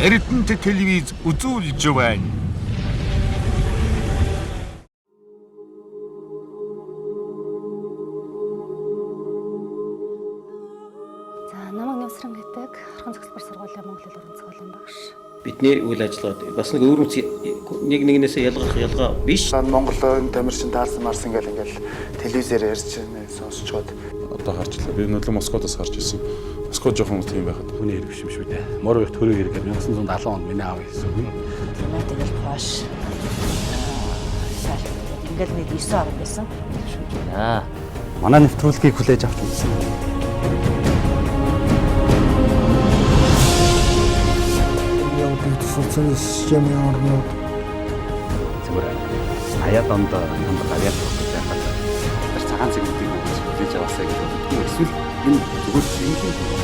Эрдэнэт телевиз үзүүлж байна. Намайг Нэвсрэн гэдэг Орхон цогцлбор сургуулийн Монгол хэл уран зохиолын багш. Бидний үйл ажиллагаа бас нэг өөр нэг нэгнээсээ ялгаа биш. Монголын тамирчин таарсан марсан ингээл телевизээр ярьж сонсчод одоо харж лээ. Би нөлөө Москвадаас харж ирсэн. Москва жоохон тийм байхад. Хүний хэрэг биш шүү дээ. Морь их төрөө хэрэг 1970 онд миний аав хийсэн юм. Тиймээ тэгэл хоош. Ингээл нэг 9 орн байсан. Манай нэвтрүүлгийг хүлээж авч үзсэн. системийн орнууд Зүгээр аяад онд ямар авиад байхад тэр цагаан цэгүүдийг хүлээж аваасаа гэж боддог. Эсвэл энэ зүгээр жинхэнэ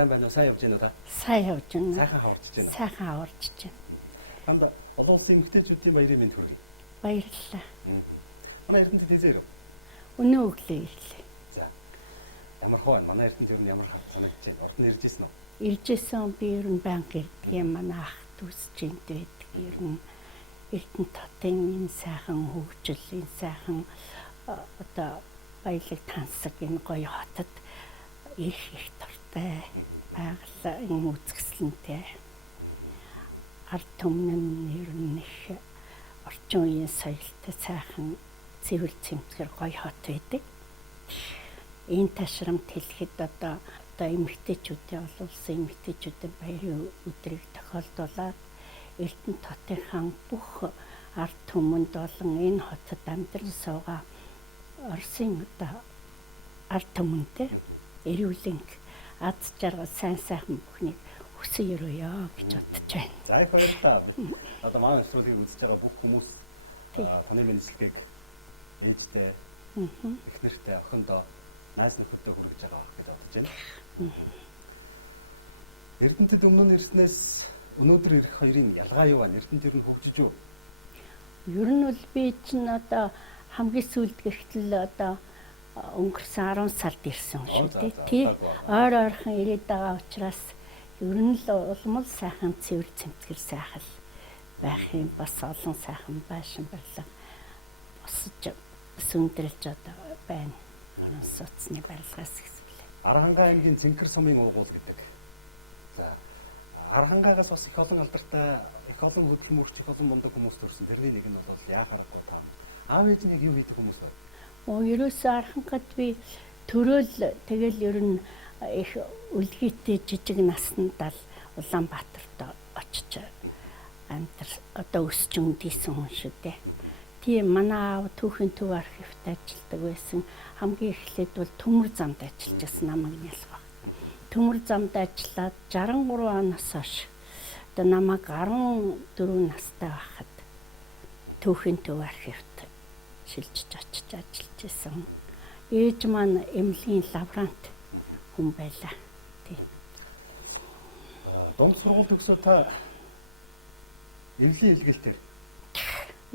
сайн байна уу? Сайн явж байна уу та? Сайн явж байна. Сайхан хаварчж байна. Сайхан аварчж байна. Ханд олон улсын эмэгтэйчүүдийн баярын мэнд хүргэе. Баярлалаа. Манай Эрдэнэт хэлээр. Өнөө өглөө ирлээ. За. Ямар хөө байна? Манай Эрдэнэт ер нь ямар санагдаж байна? Орд нь ирж ирсэн үү? Иржсэн би ер нь банк ирдэг юм манай ах дүүс чинд байдаг. Ер нь Эрдэнэт хотын энэ сайхан хөгжил, энэ сайхан одоо баялаг тансаг энэ гоё хотод их дуртай байгалаа юм үзэсгэлэнтэй. Ард түмэн нь ер нь их орчин үеийн соёлтой сайхан цэвэр цэмцгэр гоё хот байдаг. Энэ ташрамт хэлэхэд одоо эмэгтэйчүүдийн олон улсын эмэгтэйчүүдийн баярын өдрийг тохиолдуулаад Эрдэнэт хотынхаа бүх ард түмэнд болон энэ хотод амьдран суугаа Оросын одоо ард түмэнтэй эрүүлэн аз жаргал сайн сайхан бүхнийг хүсэн өрөөё гэж бодож байна. За их баярлалаа. Одоо манай нэвтрүүлгийг үзэж байгаа бүх хүмүүс таны мэдлэгийг ээжтэй, эхнэртэй, охиндоо, найз нөхөдөө хүргэж байгаа гэж бодож байна. Эрдэнэтэд өмнө нь ирснээс өнөөдөр ирэх хоёрын ялгаа юу вэ? Эрдэнэт ер нь хөгжиж юу? Ер нь бол би чинь одоо хамгийн сүүлд гэртэл одоо өнгөрсөн 10 сард ирсэн шүү дээ. Тий. Ойр ойрхон ирээд байгаа учраас ер нь л улмал сайхан цэвэр цэмцгэр сайхан байх юм бас олон сайхан байшин барилга босож сүндрэлж одоо байна. Орон сууцны барилгаас хэсвэлээ. Архангай аймгийн Цэнхэр сумын уугуул гэдэг. За Архангайгаас бас их олон алдартай, их олон хөдөлмөрч, их олон мундаг хүмүүс төрсөн. Тэрний нэг нь бол яахааргүй таам. Аав ээж нь яг юу хийдэг хүмүүс вэ? Ерөөсөө Архангайд би төрөөл тэгэл ер нь их үлгийтэй жижиг наснаа л Улаанбаатарт очиж одоо өсч өндийсэн хүн шүү дээ. Тийм манай аав түүхийн төв архивт ажилладаг байсан. Хамгийн эхлээд бол Төмөр замд ажиллаж байсан намайг нялгаа. Төмөр замд ажиллаад 63 оноос хойш одоо намайг 14 настай байхад түүхийн төв архивт шилжиж очиж ажиллаж байсан. Ээж маань эмнэлгийн лаборант хүн байлаа. Тийм. Дунд сургууль төгсөө та эвлийн илгээлтээр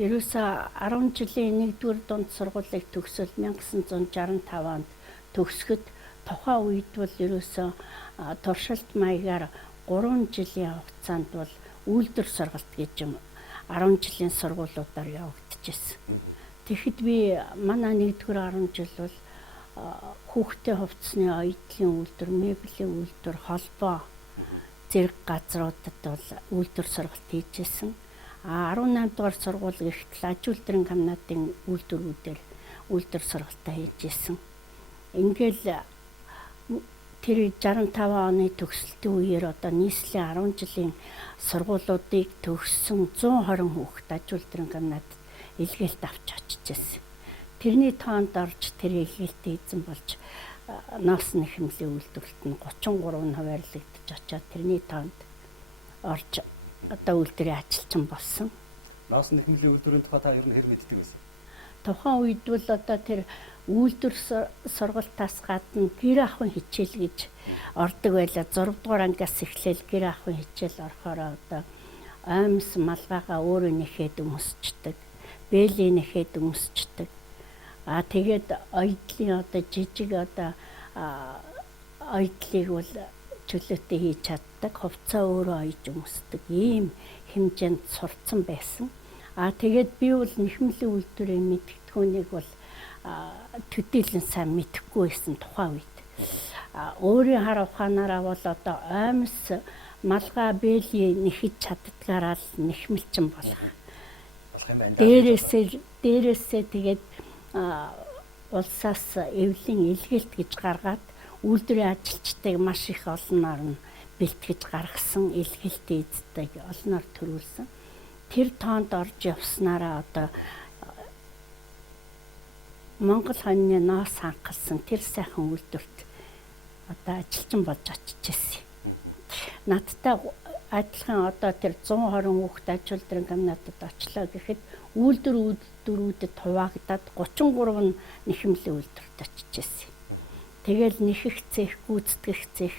ерөөсөө 10 жилийн 1-р дунд сургуулийг төгсөөл 1965 онд төгсгöd тухайн үед бол ерөөсөө туршилт маягаар 3 жилийн хугацаанд бол үйлдвэр сургалт гэж юм 10 жилийн сургуулиудаар явагдчихсэн. Тэгэхэд би манай 1-р 10 жил бол хүүхдээ хувцсны оюутлын үйлдвэр, мебелийн үйлдвэр, холбоо зэрэг газруудад бол үйлдвэр сургалт хийжсэн. 18 дугаар сургууль гэртэл аж үйлдвэрийн комбинатын үйлдвэрүүдээр үйлдвэр сургалтаа хийжсэн. Ингээл тэр 65 оны төгсөлтийн үеэр одоо нийслэлийн 10 жилийн сургуулиудыг төгссөн 120 хүүхэд аж үйлдвэрийн гимназид илгээлт авч очиж байсан. Тэрний тоонд орж тэр илгээлтээ эзэн болж ноос нэхэмлийн үйлдвэрлэлт нь 33 нь хуваарлагдаж очоод тэрний тоонд орж одоо үйлдвэрийн ажилчин болсон. Ноос нэхмлийн үйлдвэрийн тухай та ер нь хэр мэддэг байсан? Тухайн үед бол одоо тэр үйлдвэр сургалтаас гадна гэр ахуйн хичээл гэж ордог байлаа. 6 дугаар ангиас эхлээл гэр ахуйн хичээл орохоор одоо аймс малгайгаа өөрөө нэхэд өмсчдэг. Бэлээ нэхэд өмсчдэг. Тэгээд ойдлын одоо жижиг одоо ойдлыг бол чөлөөтэй хийж чаддаг. Хувцаа өөрөө ойж өмсдөг. Ийм хэмжээнд сурцсан байсан. Тэгээд би бол нэхмлийн үйлдвэрийн мэдгэдэгхүүнийг бол төдийлөн сайн мэдэхгүй байсан тухайн үед. Өөрийн хар ухаанаараа бол одоо аймс малгай бэлий нэхэж чаддгаараа л нэхмэлчин болох юм байна. Дээрээсээ тэгээд улсаас эвлийн илгээлт гэж гаргаад үйлдвэрийн ажилчдыг маш их олноор нь бэлтгэж гаргасан илгээлтийн эздэг олноор төрүүлсэн. Тэр тоонд орж явснараа одоо Монгол хоньны ноос хангалсан тэр сайхан үйлдвэрт одоо ажилчин болж очиж ирсэн. Надтай адилхан одоо тэр 120 хүүхэд аж үйлдвэрийн гимназид очлоо гэхэд үйлдвэрүүдэд хуваагдаад 33 нь нэхэмлийн үйлдвэрт очиж ирсэн. Тэгэл нэхэх цех, гүйцэтгэх цех,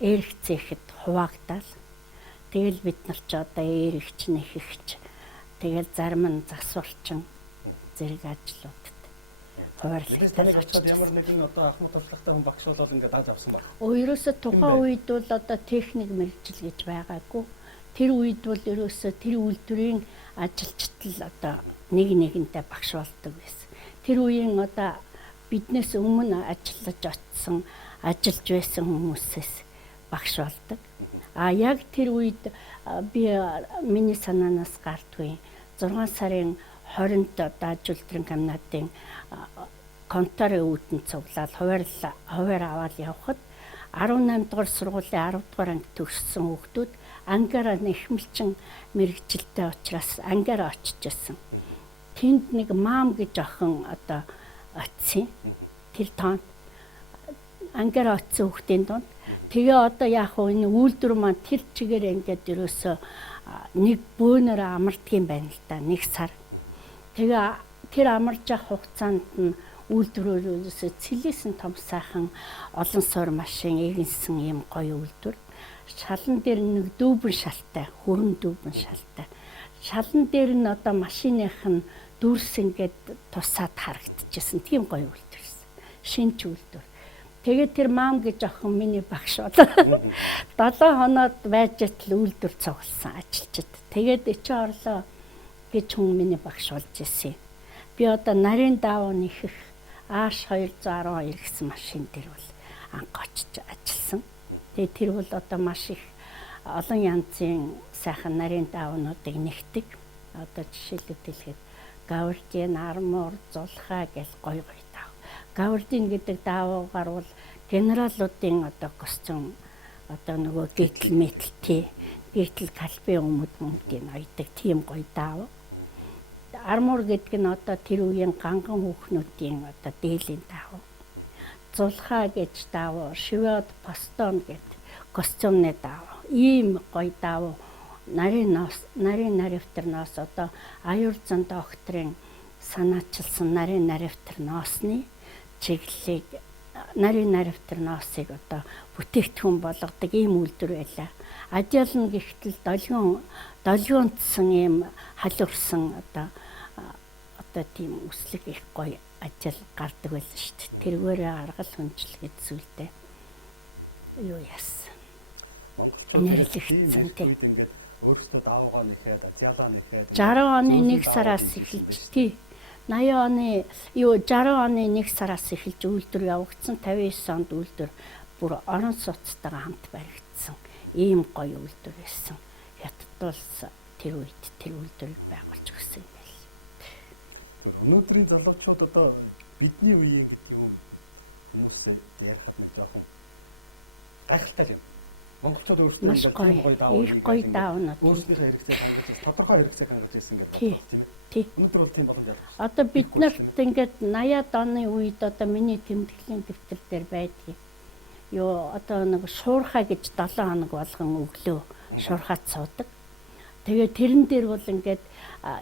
эрх цехэд хуваагдаад тэгэл бид нар ч одоо эрэгч нэхэгч тэгэл зарим нь засварчин зэрэг ажлуудад хуваарлагдаад очоод ямар нэгэн одоо ахмад туршлагатай хүн багш болол ингээд дааж авсан баг. Ерөөсө тухайн үед бол одоо техник мэргэжил гэж байгаагүй. Тэр үед бол ерөөсө тэр үйлдвэрийн ажилчдал одоо нэгнтэй багш болдог байсан. Тэр үеийн одоо биднээс өмнө ажиллаж очсон, ажиллаж байсан хүмүүсээс багш болдог. Яг тэр үед би миний санаанаас гардгүй 6 сарын 20-нд одоо аж үйлдвэрийн гимназийн конторын үүдэн цуглаад хуваар аваад явхад 18 дугаар сургуулийн 10 дугаар анги төгссөн хүүхдүүд ангиараа нэхмэлчин мэрэгжилтэй учраас ангиараа очиж байсан. Тэнд нэг маам гэж охин одоо очив. Тэр тоонд ангиараа очисон хүүхдийн донд тэгээ одоо яах вэ, энэ үйлдвэр маань тэр чигээр ингээд ерөөсөө нэг бөөнөр амардгийн байна л да, нэг сар. Тэгээ тэр амарж явах хугацаанд нь үйлдвэрөөсөө цэлээсэн том сайхан олон суур машин эгэнсэн юм гоё үйлдвэр. Шалан дээр нэг дүүбэн шалтай, хөрөн дүүбэн шалтай. Шалан дээр нь одоо машиных нь дүрс ингээд тусаад харагдчихсан. Тийм гоё үйлдвэрсэн. Шинж үйлдвэр. Тэгээд тэр маам гэж охин миний багш болоо. 7 хоноод байж тал үйлдвэр цугласан ажилчид. Тэгээд чи орлоо гэж хүн миний багш болж ирсэн. Би одоо нарийн даав нэхэх Аш 212 гэсэн машин дээр бол анх очиж ажилласан. Тэгээд тэр бол одоо маш их олон янзын сайхан нарийн даавнуудыг нэгдэг. Одоо жишээлбэл хэлэхэд Гаурдин, Армор, Зулхай гэл гоё гоё даав. Гаурдин гэдэг даавуугаар бол генералуудын одоо костюм одоо нөгөө гítл металтэй гítл калбын өмдийн ойдаг тийм гоё даав. Армор гэдэг нь одоо тэр үеийн ганган хүүхнүүдийн одоо дээлийн даав. Зулхай гэж даав, Швед Постон гэдэг костюмны даав. Ийм гоё даав. Нарийн наривтар ноос одоо аюур зан докторын санаачилсан нарийн наривтар ноосны чиглэлийг нарийн наривтар ноосыг одоо бүтээгдэхүүн болгодог ийм үйлдвэр байлаа. Ажиална гэхтэл долгионцсон ийм халуурсан одоо тийм үслэг их гоё ажил гардаг байлаа шүү дээ. Тэргээрээ аргал хүнчлэгэд зүйлдэ юу яасан. Монголчууд ингээд өөрсдөө даавгаа нэхэд, азиалаа нэхэд 60 оны 1 сараас эхэлж тий 80 оны 60 оны 1 сараас эхэлж үйлдвэр явагдсан. 59 онд үйлдвэр бүр орон сууцтайгаа хамт баригдсан. Ийм гоё үйлдвэр байсан. Хятад улс тэр үед тэр үйлдвэрийг байгуулж өгсөн юм байл. Өнөөдрийн залуучууд одоо бидний үеийн гэдэг юм хүмүүсээ ярихад нэг жоохон гайхалтай юм. Монголчууд өөрсдөө Маш гоё. Их гоё даавнууд. Өөрсдийнхөө хэрэгцээг хангаж, тодорхой хэрэгцээг хангаж ирсэн гэдэг Тий. байна тийм ээ. Тий. Өнөөдөр бол тийм боломж олгосон. Одоо бид нарт ингээд 80-аад оны үед одоо миний тэмдэглэлийн дэвтэр дээр байдгийг. Юу одоо нэг шуурхаа гэж 7 хоног болгон өглөө шуурхаад суудаг. Тэгээ тэрэн дээр бол ингээд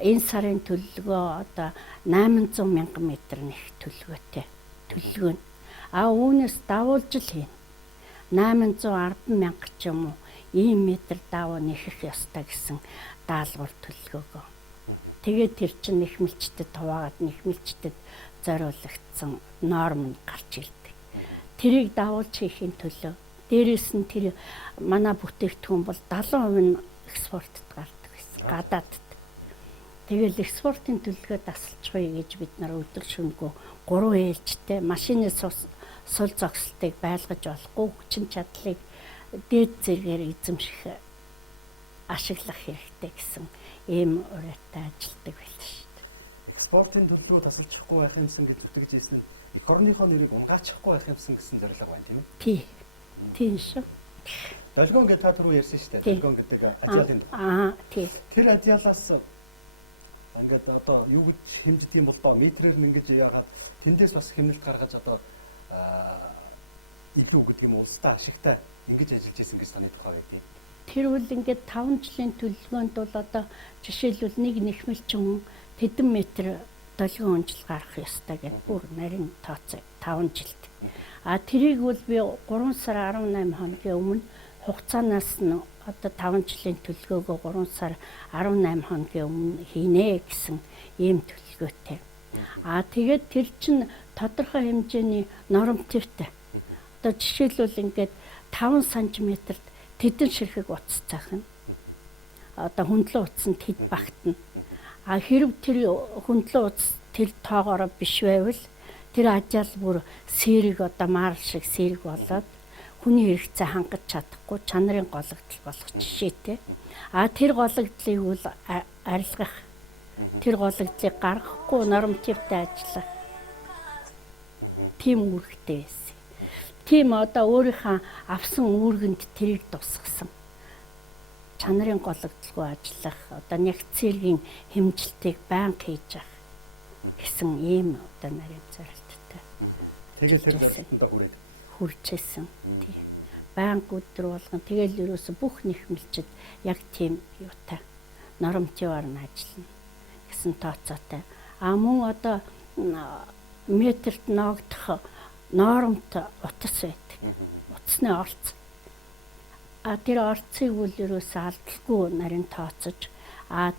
энэ сарын төлөвлөгөө одоо 800 мянган метр нэх төлөвлөгөөтэй. Төлөвлөгөө нь. Үүнээс давуулж л хийн. 810 мянга ч юм уу ийм метр давуу нэхэх ёстой гэсэн даалгавар төлөвлөгөөгөө. Тэгээд тэр чинь нэхмэлчтэд хуваагаад нэхмэлчтэд зориулагдсан норм нь гарч ирдэг. Тэрийг давуулж хийхин төлөө дээрээс нь тэр манай бүтээгдэхүүн бол 70% нь экспортод гардаг гэсэн. Гадаадд. Тэгэл экспортын төлөвлөгөө дасалчихъя гэж бид нар өдөр шөнөгүй 3 ээлжтэй машины сул зогсолтыг байлгаж болохгүй хүчин чадлыг дээд зэргээр эзэмших ашиглах хэрэгтэй гэсэн ийм ураатай ажилтдаг байлаа шүү дээ. Экспортын төлөвлөгөө тасалчихгүй байх юмсан гэж үтгэж ирсэн нь эх орныхоо нэрийг унгаачихгүй байх юмсан гэсэн зорилго байна тийм ээ. Тий. Тийм шүү. Долгион гэдэг та түрүү ярьсан шүү дээ. Долгион гэдэг ажиалын. Тий. Тэр ажиалаас ингээд одоо юу гэж хэмждэг юм бол доо метрээр ингэж яагаад тэндээс бас хэмнэлт гаргаж одоо илүү гэдэг юм улстай ашигтай ингэж ажиллаж исэн гэж санагдах байдаг. Тэр үл ингээд 5 жилийн төлөвлөгөөнд бол одоо жишээлбэл нэг нэхмэлчин хэдэн метр долгион жил гарах ёстой гэдэг бүр нарийн тооцоо 5 жилд. Тэрийг бол би 3 сар 18 хоногийн өмнө хугацаанаас нь одоо 5 жилийн төлөвлөгөөгөө 3 сар 18 хоногийн өмнө хийнэ гэсэн ийм төлөвлөгөөтэй. Тэгээд тэр чинь тодорхой хэмжээний нормативтэй. Одоо жишээлбэл ингээд 5 см-д тэдэн ширхэг утас цаахна. Одоо хөндлөн утас нь тэд багтана. Хэрв тэр хөндлөн утас тэр тоогоороо биш байвал тэр ажаал бүр сэрэг одоо маар шиг сэрэг болоод хүний хэрэгцээ хангаж чадахгүй чанарын гологдол болох жишээтэй. Тэр гологдлыг бол арилгах, тэр гологдлыг гаргахгүй нормативтай ажиллах тийм үүрэгтэй байсан. Тийм одоо өөрийнхөө авсан үүргэнд тэрийг тусгасан. Чанарын гологдлгүй ажиллах, одоо нягт цэргийн хэмжилтийг байнга хийж авах гэсэн ийм одоо нарийн зорилттой. Тэгээд тэр зорилтонд хүрчээсэн. Тийм. Байнга өдөр болгон тэгэл ерөөсө бүх нэхмэлчд яг тийм юутай нормативаар нь ажиллана гэсэн тооцоотой. Мөн одоо метрт ногдох нормт утас байдаг. Утасны орц. Тэр орцыг үл ерөөсөө алдалгүй нарийн тооцож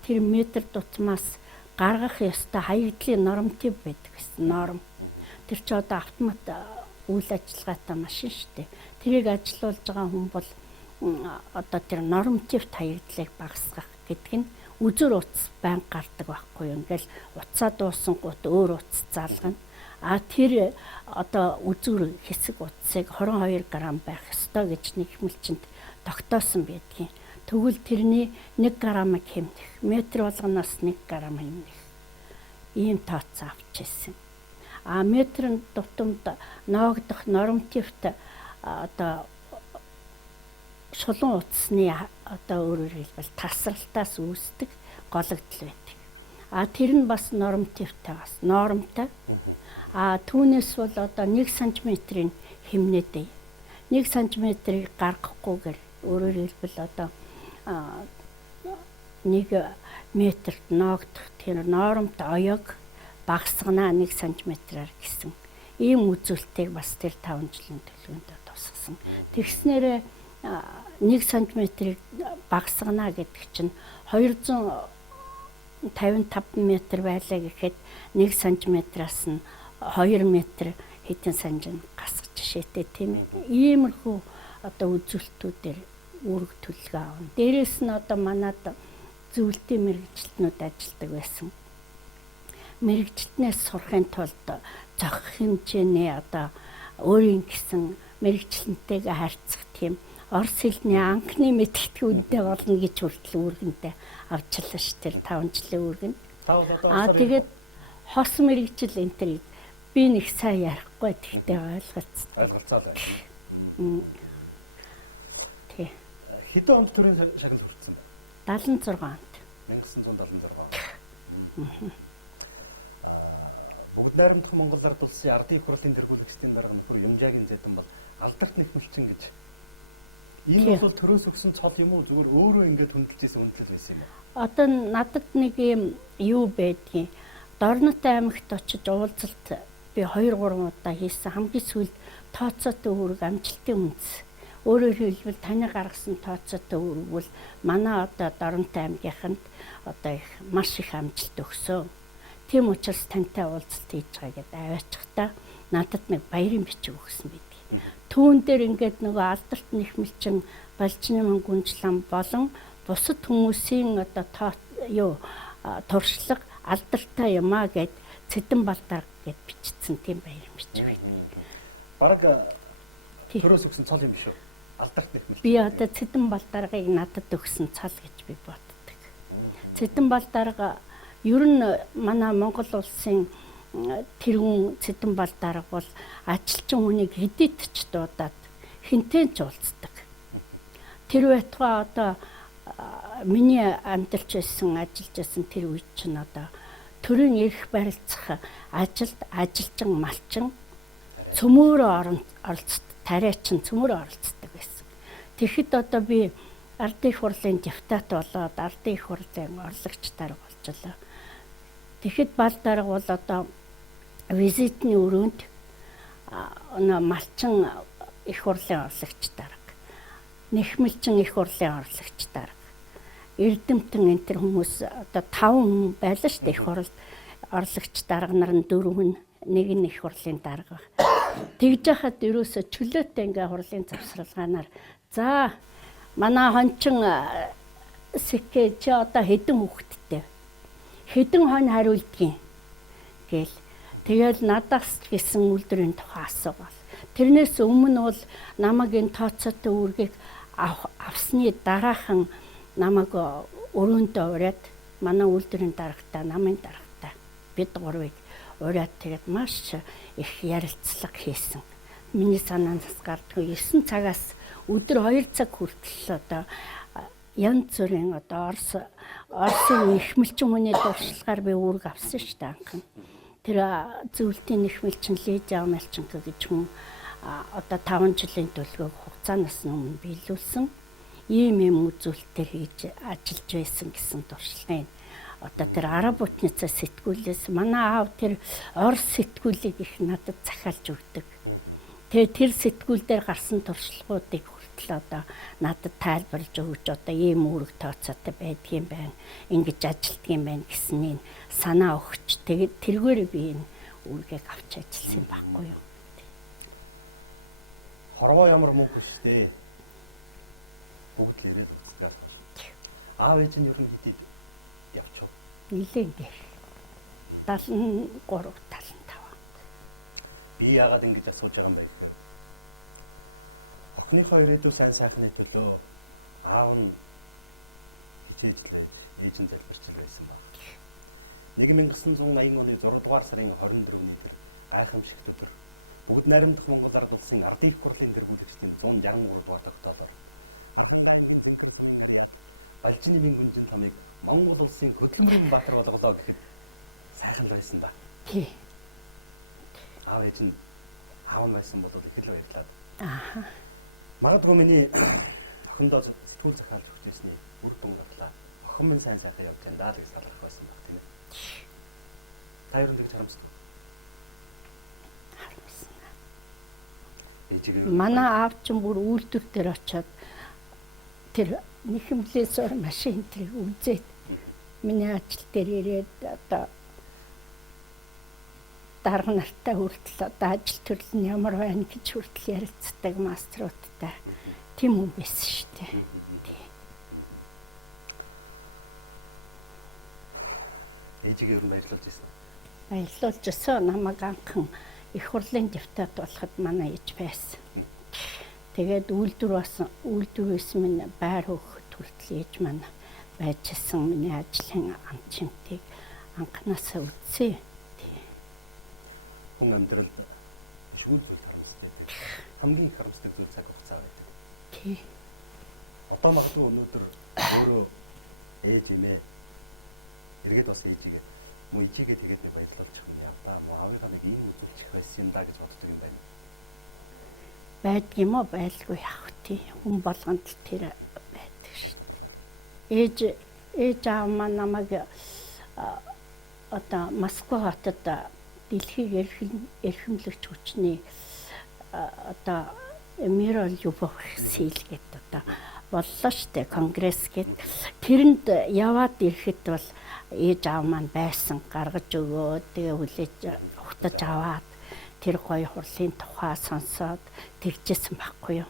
тэр метр дутмаас гаргах ёстой хаягдлын норматив байдаг гэсэн норм. Тэр ч одоо автомат үйл ажиллагаатай машин шүү дээ. Тэрийг ажилуулж байгаа хүн бол одоо тэр нормативт хаягдлыг багасгах гэдэг нь үзүр утас байнга гардаг байхгүй юу. Ингээл утсаа дуусан гут өөр утас залгана. Тэр одоо үзүр хэсэг утсыг 22 г байх ёстой гэж нэхмэлчэнд тогтоосон байдгийн. Тэгвэл тэрний 1 г-ыг хэмнэх, метр болгоноос 1 г хэмнэх. Ийм тооцоо авч ирсэн. Метрын дутамд ногдох нормативт одоо шулуун утасны одоо өөрөөр хэлбэл тасралтаас үүсдэг гологдол байдаг. Тэр нь бас нормативтай бас нормтой. Түүнээс бол одоо 1 см-ийн хэмнээдэй. 1 см-ийг гаргахгүйгээр өөрөөр хэлбэл одоо 1 метрт ногдох тэр нормт оёг багасгана 1 см-аар гэсэн ийм үзүүлэлтийг бас тэр 5 жилийн төлөвлөгөөнд тусгасан. Тэгснээрээ 1 см-ийг багасгана гэдэг чинь 255 метр байлаа гэхэд 1 см-аас нь 2 метр хэдэн санжин гасах жишээтэй тийм ээ. Иймэрхүү одоо үзүүлэлтүүдээр үүрэг төлөвлөгөө авна. Дээрээс нь одоо манад зөвлөлтийн мэргэжилтнүүд ажилладаг байсан. Мэргэжилтнээс сурахын тулд зохих хэмжээний одоо өөрийн гэсэн мэргэжилтэнтэйгээ харьцах тийм орос хэлний анхны мэдээлэлүүдтэй болно гэж хүртэл үүргэнтэй авчлаа шүү дээ 5 жилийн үүргэн. Тэгээд хос мэргэжил энэ төр Би нэг сайн ярихгүй тэгтээ ойлголцсон. Ойлголцоо л байна. Тий. Хэдэн онд төрийн шагнал хүртсэн бэ? 76 онд. 1976. Бүгд найрамдах Монгол Ард улсын ардын их хурлын тэргүүлэгчдийн дарга нөхөр Юмжаагийн зэдэн бол алдарт нэхмэлчин гэж. Энэ бол төрөөс өгсөн цол юм уу зүгээр өөрөө ингээд хүндэлж исэн хүндлэл байсан юм уу? Одоо надад нэг юм юу байдгийг Дорнот аймагт очиж уулзалт би 2-3 удаа хийсэн. Хамгийн сүүлд тооцоотой үүрэг амжилтын үндэс. Өөрөөр хэлбэл таны гаргасан тооцоотой үүрэг бол манай одоо Дорнот аймгийнханд одоо их маш их амжилт өгсөн. Тийм учраас тантай уулзалт хийж байгаа гэдээ аваачихтаа надад нэг баярын бичиг өгсөн байдаг. Түүн дээр ингээд нөгөө алдарт нэхмэлчин Балжныман Гүнжлан болон бусад хүмүүсийн одоо туршлага алдартай юмаа гэд Цэдэн Балдар гэд бичсэн тийм баярын бичиг байдаг. Бараг төрөөс өгсөн цол юм биш үү? Алдарт нэхмэлчин. Би одоо Цэдэн Балдарыг надад өгсөн цол гэж би боддог. Цэдэн Балдарга ер нь манай Монгол улсын тэрүүн Цэдэн Балдарга бол ажилчин хүнийг хэдийдч дуудаад хинтээ ч уулздаг. Тэр байтугай одоо миний амьдарч байсан ажиллаж байсан тэр үед чинь одоо төрийн эрх барилцах ажилд ажилчин малчин цөмөөрөө оролцдог, тариачин цөмөөрөө оролцдог байсан. Тэгэхэд одоо би ардын их хурлын депутат болоод ардын их хурлын орлогч дарга болчихлоо. Тэгэхэд Балдарга бол одоо визитний өрөөнд малчин их хурлын орлогч дарга, нэхмэлчин их хурлын орлогч дарга, эрдэмтэн энэ төр хүмүүс одоо 5 хүн байлаа шүү дээ их хурлд орлогч дарга нар нь 4 хүн, нэг нь их хурлын дарга. Тэгж яхад ерөөсө чөлөөтэй ингээ хурлын завсралгаанаар за манай хончин Сэкэ чи одоо хэдэн хүүхэдтэй хэдэн хонь хариулдгийн гээл тэгэл надаас гэсэн үйлдвэрийн тухай асуувал тэрнээс өмнө бол намайг энэ тооцоотой үүргийг авсны дараахан намайг өрөөндөө ураад манай үйлдвэрийн дарагтай намын дарагтай бид гурвыг ураад тэгээд маш их ярилцлага хийсэн. Миний санаанаас гардгүй 9 цагаас өдөр 2 цаг хүртэл одоо янз бүрийн одоо Оросын нэхмэлчин хүний дуршлагаар би үүрэг авсан шүү дээ анхан. Тэр зөвлөлтийн нэхмэлчин Лежа Малченко гэж хүн одоо 5 жилийн төлөвөг хугацаанаас өмнө биелүүлсэн. Ийм үзүүлэлтээр хийж ажиллаж байсан гэсэн туршлагын одоо тэр араб утницаа сэтгүүлээс манай аав тэр орос сэтгүүлийг их надад захиалж өгдөг. Тэгээ тэр сэтгүүл дээр гарсан туршлагуудыг хүртэл одоо надад тайлбарлаж өгч одоо ийм үүрэг тооцоотой байдгийн байна. Ингэж ажилтгийн байна гэснийг санаа өгч тэгээд тэргээр би энэ үүргийг авч ажилласан байхгүй юу. Хорвоо ямар мөнгө шүү дээ. Бүгд л ирээд үздэг байна. Аав ээж нь ер нь хэдий явчих. Нилээн дээр 73 75. Би яагаад ингэж асууж байгаа юм бэ гэхээр охиныхоо ирээдүйн сайн сайхны төлөө аав нь хичээжлээж ээж нь залбирч байсан ба. 1980 оны 6 дугаар сарын 24-ний дээр гайхамшигт өдөр бүгд найрамдах Монгол Ард улсын ардын их хурлын тэргүүлэгчдийн 163 дугаар тогтоолоор Балжныман Гүнжин тамыг Монгол улсын хөдөлмөрийн баатар болголоо гэхэд сайхан л байсан ба. Тий. Аав ээж нь аав нь байсан бол их л баярлаад. Аа. Магадгүй миний охиндоо сэтгүүл захиалж өгч ирсний үр дүн гарлаа. Охин минь сайн сайхан явж байна даа гэж салгах байсан баг тийм ээ. Та юу нэгж харамсдаг. Манай аав ч бүр үйлдвэр дээр очиод тэр нэхэмлээс машин тэрийг үзээд миний ажил дээр ирээд одоо дарга нартай хүртэл одоо ажил төрөл нь ямар байна гэж хүртэл ярилцдаг маструудтай тийм хүн байсан шүү дээ. Ээжигээ ер нь баярлуулж ирсэн. Баярлуулж өсөө намайг анхан их хурлын депутат болоход манай ээж байсан. Тэгээд үйлдвэрээс минь байр хөөхөд хүртэл ээж маань байжсэн миний ажлын амт чимтгийг анханасаа үзье. хүн амьдралд шүүн зүйл харамсдаг. Хамгийн их харамсдаг зүйл цаг хугацаа байдаг. Тий. Одоо магадгүй өнөөдөр өөрөө ээж имээ эргээд бас ээжигээ муу ичигээ тэгээд нэг баярлуулчих юм яа. Муу аавынхаа нэг ийм үзүүлчих байсан юм да гэж боддог юм байна. Байдаг юм уу байлгүй явах тий. Хүн болгонд тэр байдаг шүү дээ. Ээж аав маань намайг одоо Москва хотод дэлхийг эрхэмлэгч хүчний одоо Мирол Любовь сэлгээд одоо боллоо штэ конгресс гээд тэрэнд яваад ирэхэд бол ээж аав маань байсан гаргаж өгөө тэгээ хүлээж ухтаж аваад тэр гоё хурлын тухай сонсоод тэгжсэн байхгүй юу.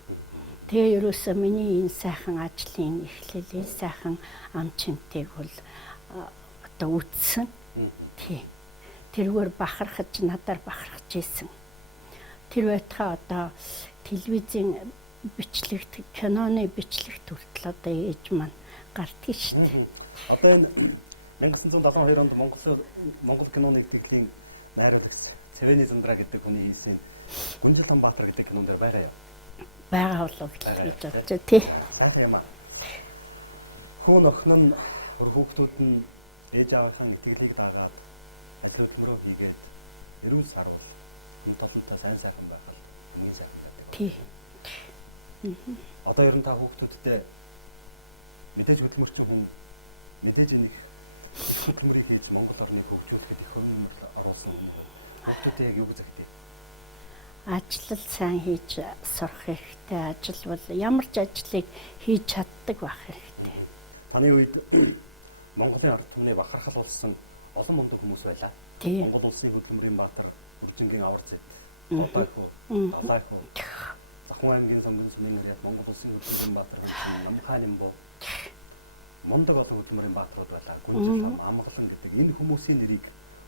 Тэгээ ерөөсөө миний энэ сайхан ажлын эхлэл сайхан ам чимтэйг бол одоо үтсэн. Тий. Тэргээр бахархаж надаар бахархаж ийсэн. Тэр байтхаа одоо телевизийн бичлэгт киноны бичлэгт хүртэл одоо ээж маань гардгийг шүү дээ. Одоо энэ 1972 онд Монгол киноны тэтгэлийн найруулагч Цэвэний Зандраа гэдэг хүний хийсэн Гүнжил Ханбаатар гэдэг кинон дээр байгаа юу? Байгаа болов гэж бодож тий. Аа юм аа. Хүн охин нь хүүхдүүд нь ээж аавынхаа итгэлийг дагаад ажил хөдөлмөрөө хийгээд эрүүл сарвал энэ толонтой сайн сайхан байх л хамгийн сайхан байдаг. Тий. Одоо ер нь та хүүхдүүдтэй мэдээж хөдөлмөрчин хүн мэдээж энийг хөдөлмөрийг хийж Монгол орныг хөгжүүлэхэд их хөрөнгө оруулсан хүн хүүхдүүдээ яг юу гэж хэлдэг? Ажил сайн хийж сурах хэрэгтэй. Ажил бол ямар ч ажлыг хийж чаддаг байх хэрэгтэй. Таны үед Монголын ард түмний бахархал болсон олон мундаг хүмүүс байлаа. Монгол улсын хөдөлмөрийн баатар Үржингийн авар зэт, Одайхуу, Алайхуу, Захун аймгийн сонгон сүмийн нэрээр Монгол улсын хөдөлмөрийн баатар Намхан Нимбо мундаг олон хөдөлмөрийн баатрууд байлаа. Гүнжил Хам, Амгалан гэдэг энэ хүмүүсийн нэрийг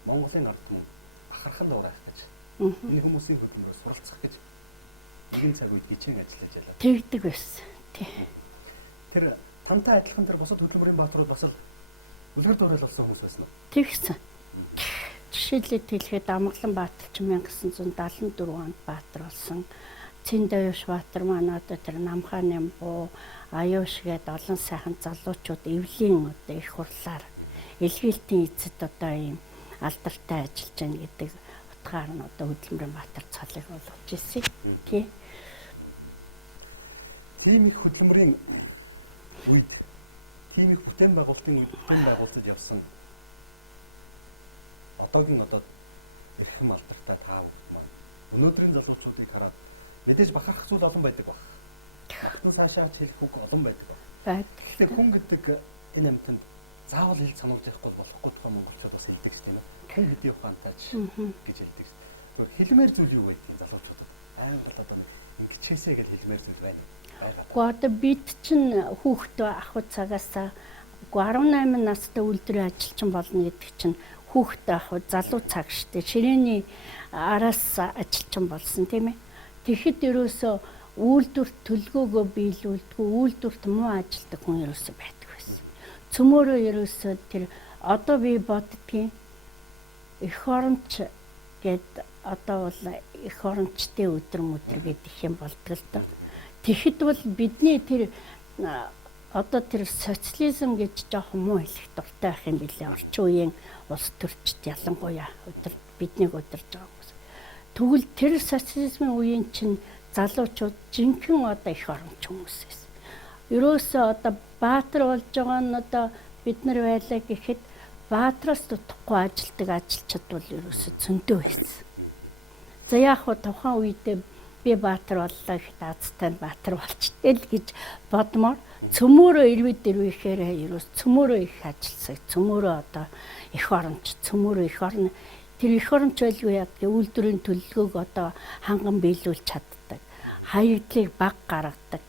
Монголын ард түмэн бахархал ураах гэж энэ хүмүүсийн хөдөлмөрөөр суралцах гэж нэгэн цаг үед хичээн ажиллаж байлаа. Тэгдэг байсан. Тий. Тэр тантай адилхан тэр босод хөдөлмөрийн баатрууд бас л үлгэр дуурайл болсон хүмүүс байсан уу? Тэгсэн. Жишээлбэл хэлэхэд Амгалан Баатарч 1974 онд баатар болсон. Цэндаюш Баатар маань одоо тэр Намхан Нимбо, Аюуш гээд олон сайхан залуучууд эвлийн одоо их хурлаар илгээлтийн эцэд одоо ийм алдартай ажиллаж байна гэдэг утгаар нь одоо хөдөлмөрийн баатар цолыг болгож ирсэн. Тий. Тийм их хөдөлмөрийн үед тийм их бүтээн байгуулалтын үед бүтээн байгуулж явсан одоогийн эрхэм алдартай таа бүгд маань өнөөдрийн залуучуудыг хараад мэдээж бахархах зүйл олон байдаг баг. Магтан цаашаач хэлэх үг олон байдаг баг. Тэгэхээр хүн гэдэг энэ амьтанд заавал хэл сануулж явахгүй болохгүй тухай монголчууд бас хэлдэг шүү дээ. Хүн хэдий ухаантайч гэж хэлдэг шүү дээ. Хэлмээр зүйл юу байдаг залуучуудад? Аймаг одоо нэг гिचээсээ гэж хэлмээр зүйл байна. Гэхдээ одоо бид чинь хүүхдээ ахуй цагаас 18 настай үлдрийн ажилчин болно гэдэг чинь хүүхдээ ахуй залуу цаг штэ. Ширээний араас ажилчин болсон тийм ээ. Тэгэхэд ерөөсөө үйлдвэрт төлгөөгөө биелүүлдэггүй, үйлдвэрт муу ажилдаг хүн ерөөсөө байдаг байсан. Цөмөөрөө ерөөсөө тэр одоо би боддгийн эх оронч гэд одоо бол эх орончтой өдөр гэдэг юм болдог л доо. Тэгэхэд бол бидний тэр одоо тэр социализм гэж жоох муу хэлэх дуртай байх юм билээ. Орчин үеийн улс төрчид ялангуяа биднийг удирж байгаа хүмүүс. Тэгвэл тэр социализмын үеийн чинь залуучууд жинхэнэ одоо их оронч хүмүүс байсан. Ерөөсөө одоо баатар болж байгаа нь одоо бид нар байлаа гэхэд баатараас дутхгүй ажилдаг ажилчид бол ерөөсөө зөндөө байсан. За яг хөө тухайн үедээ би баатар боллоо гэхэд азтай баатар болчтой л гэж бодмоор цөмөөрөө ирвэд ирвэхээр ерөөс цөмөөрөө их ажилласаг цөмөөрөө одоо их оронч цөмөөрөө их орн тэр их оронч байлгүй яадаг үйлдвэрийн төлөлгөөг одоо ханган биелүүлж чаддаг хаягдлыг баг гаргадаг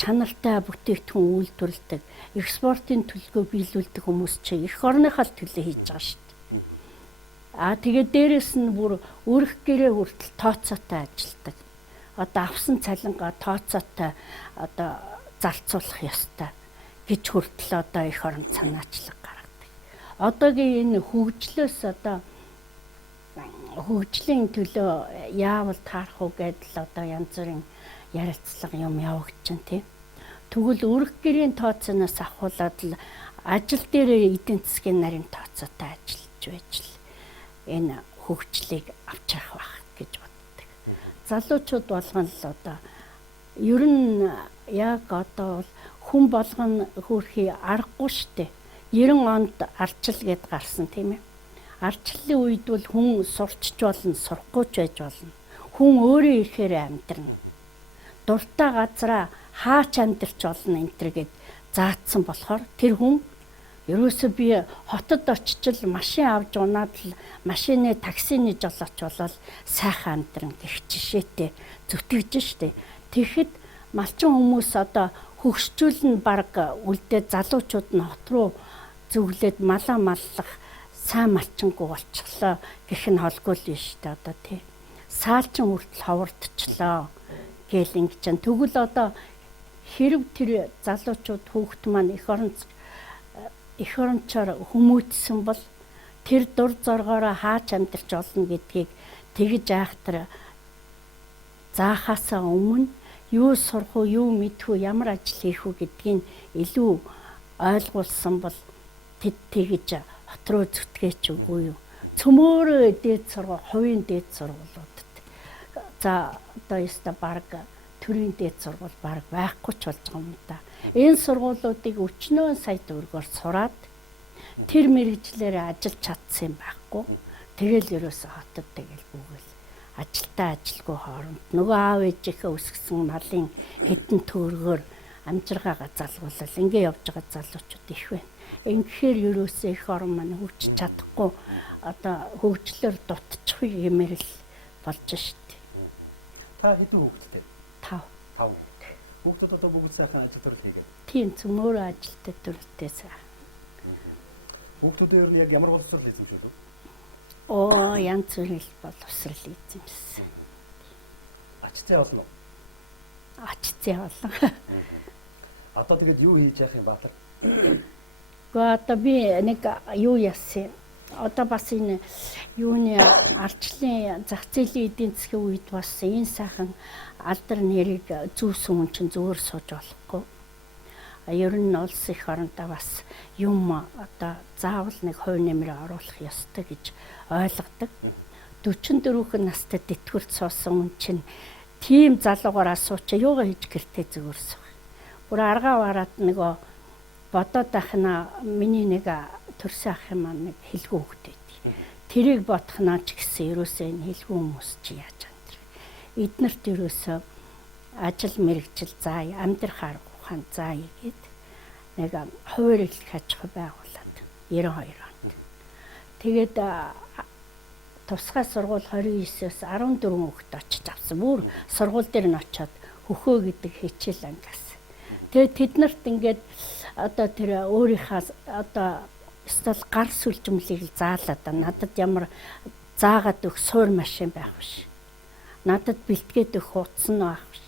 чанартай бүтээгдэхүүн үйлдвэрлэдэг экспортын төлөлгөө биелүүлдэг хүмүүс чинь их орныхоо төлөө хийж байгаа шүү дээ. Тэгээд дээрэс нь бүр өрх гэрээ хүртэл тооцоотой ажилдаг. Одоо авсан цалингаа тооцоотой одоо зарцуулах ёстой гэж хүртэл одоо их орон санаачлаг гаргадаг. Одоогийн энэ хөгжлөөс одоо хөгжлийн төлөө яавал таарах уу гэдэл одоо янз бүрийн ярилцлага юм явагдаж байна тийм. Тэгвэл өрх гэрийн тооцооноос авахуулаад л ажил дээр эдийн засгийн нарийн тооцоотой ажиллаж байж л энэ хөгжлийг авч явах байх гэж боддог. Залуучууд болгоно л одоо ер нь яг одоо бол хүн болгоно хөрхий аргагүй штэ. 90 онд арчил гэд гарсан тийм ээ. Арчлалын үед бол хүн сурчж болно, сурахгүй ч байж болно. Хүн өөрөө ихээр амьдрна. Дуртай газараа хаач амьдрч болно энэ төр гэд заатсан болохоор тэр хүн ерөөсөө би хотод очичл машин авч унаад л машины таксины жолооч болол сайхан амьдран гэх жишээтэй зүтгэж штэ. Тэгэхэд малчин хүмүүс одоо хөгшчүүлэн баг үлдээд залуучууд нь хот руу зүглээд малаа маллах сайн малчингүй болчихлоо гэх нь холгүй л биш та одоо тий. Саалчин хүртэл ховордчихлоо гэл ингэж чинь тэгвэл одоо хэрв тэр залуучууд хүүхэд маань эх орончоор хүмүүжсэн бол тэр дур зоргоороо хаач амьдарч олно гэдгийг тэгж айхтар заахаасаа өмнө юу сурах уу, юу мэдэх үү, ямар ажил хийх үү гэдгийг илүү ойлгуулсан бол тэд тэгж хот руу зүтгээч үгүй юу. Цөмөөрөө дээд сургууль, хувийн дээд сургуулиудад. За одоо яста баг төрийн дээд сургууль баг байхгүй ч болж байгаа юм да. Энэ сургуулиудыг өчнөө сая төгрөгөөр сураад тэр мэрэгчлэр ажиллаж чадсан юм байхгүй. Тэгэл ерөөсө хотод тэгэл бүгэл ажилтаа ажилгүй хооронд нөгөө аав ээжийнхээ өсгсөн малын хэдэн төгрөгөөр амжиргаагаа залгуулал ингэ явж байгаа залуучууд их байна. Ингэхээр ерөөсөө их орон маань хөгжиж чадахгүй одоо хөгжлөөр дутчих юмэр л болж штэ. Та хэдэн хүүхэдтэй? 5. Хүүхдүүд одоо бүгд сайхан ажил төрөл хийгээ. Тийм цөмөөрөө ажилтаа төрөлтэй сайхан. Хүүхдүүд ер нь яг ямар боловсрол эзэмшээд вэ? Оо янз бүрийн боловсрол эзэмшсэн. Ачцээ болно уу? Ачцээ болно. Одоо тэгээд юу хийж яах юм Баатар? Гэхдээ одоо би нэг юу яасан. Одоо бас энэ юуны арчлын зах зээлийн эдийн засгийн үед бас энэ сайхан алдар нэрийг зүүсэн хүн чинь зүгээр сууж болохгүй. Ер нь улс их орондоо бас юм одоо заавал нэг хувь нэмрээ оруулах ёстой гэж ойлгодог. 44 настай тэтгэврт суусан хүн чинь тийм залуугаар асуучаа юугаа хийж гэртээ зүгээр суух. Бүр аргаа вараад нөгөө бодоод байхна миний нэг төрсөн ах юм нэг хэлгүй хөвгтэй. Тэрийг бодохнаа ч гэсэн ерөөсөө энэ хэлгүй хүмүүс чи яаж амьдрах. Эднэрт ерөөсөө ажил мэргэжил заа амьдрах арга ухаан заа гэгээд нэг хуваар их аж ахуй байгуулад 92 онд. Тэгээд тусгай сургууль 29-оос 14 хүүхэд очиж авсан. Бүр сургууль дээр нь очиод хөхөө гэдэг хичээл ангиас. Тэгээд тэднэрт ингээд одоо тэр өөрийнхөө одоо стол гар сүлжмлийг л заалаад надад ямар заагаад өгөх суур машин байх биш. Надад бэлтгээд өгөх хуудас нь байх биш.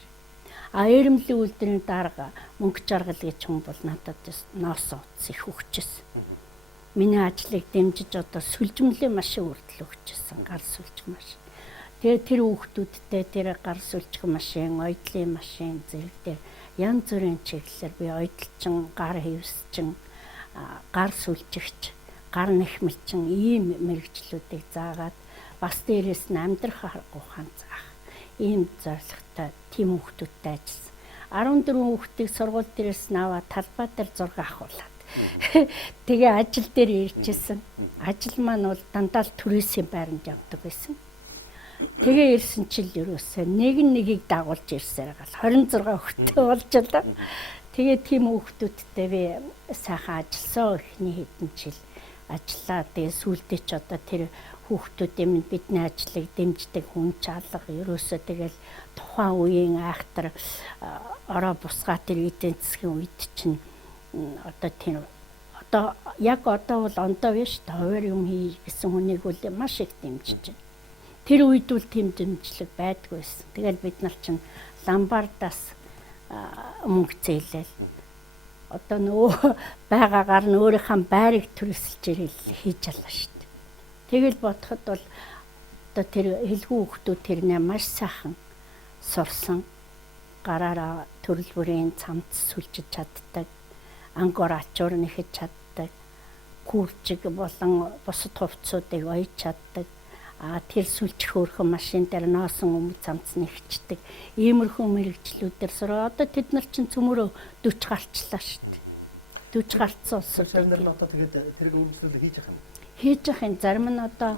Эрэмлийн үйлдвэрийн дарга мөнгө жаргал гэж хүн бол надад ноос утас их өгчээсэн. Миний ажлыг дэмжиж одоо сүлжмлийн машин хүртэл өгчээсэн, гар сүлжих машин. Тэгээд тэр хүүхдүүдтэй тэр гар сүлжих машин, ойдлын машин зэрэг дээр янз бүрийн чиглэлээр би ойдлчин, гар хевсчин, гар сүлжигч, гар нэхмэлчин ийм мэрэгчлүүдийг заагаад бас дээрээс нь амьдрах арга ухаан заах. Ийм зорилготой тийм хүүхдүүдтэй ажилласан. 14 хүүхдийг сургууль дээрээс нь аваад талбай дээр зураг авахуулаад. Тэгээ ажил дээр ирчихсэн. Ажил маань бол дандаа л түрээсийн байранд явдаг байсан. Тэгээ ирсэн чил ерөөсөө нэгийг дагуулж ирсээр гал 26 хүүхдтэй болж байлаа. Тэгээ тийм хүүхдүүдтэй би сайхан ажилласан ихний хэдэн жил ажиллаа. Тэгээ сүүлдээ ч одоо тэр хүүхдүүдийн минь бидний ажлыг дэмждэг хүн чалга ерөөсөө тэгэл тухайн үеийн айхтар ороо бусгаа тэр эдийн засгийн үед чинь одоо тийм одоо яг одоо бол ондоо биш хуваар юм хий гэсэн хүнийг бол маш их дэмжиж байна. Тэр үед бол тийм дэмжлэг байдгүй байсан. Тэгэл бид нар чинь ламбардаас мөнгө зээлэл одоо нөгөө байгаагаар нь өөрийнхөө байрыг төрөсөлж ирэл хийж ялла шүү дээ. Тэгэл бодоход бол одоо тэр хэлгүй хүүхдүүд тэрнээ маш сайхан сурсан. Гараараа төрөл бүрийн цамц сүлжиж чаддаг. Ангор ачуур нэхэж чаддаг. Күүрчиг болон бусад хувцсуудыг ойж чаддаг. Тэр сүлжих өөрхөн машин дээр ноосон өмнө цамц нэгчдэг. Иймэрхүү мэрэгчлүүдээр сураа. Одоо тэд нар чинь цөмөрөө 40 гарчлаа шүү дээ. 40 гарцсан улсууд. Нар нь одоо тэгээд тэрэг үргэлжлүүлээ хийж байгаа юм. Хийж байгаа юм. Зарим нь одоо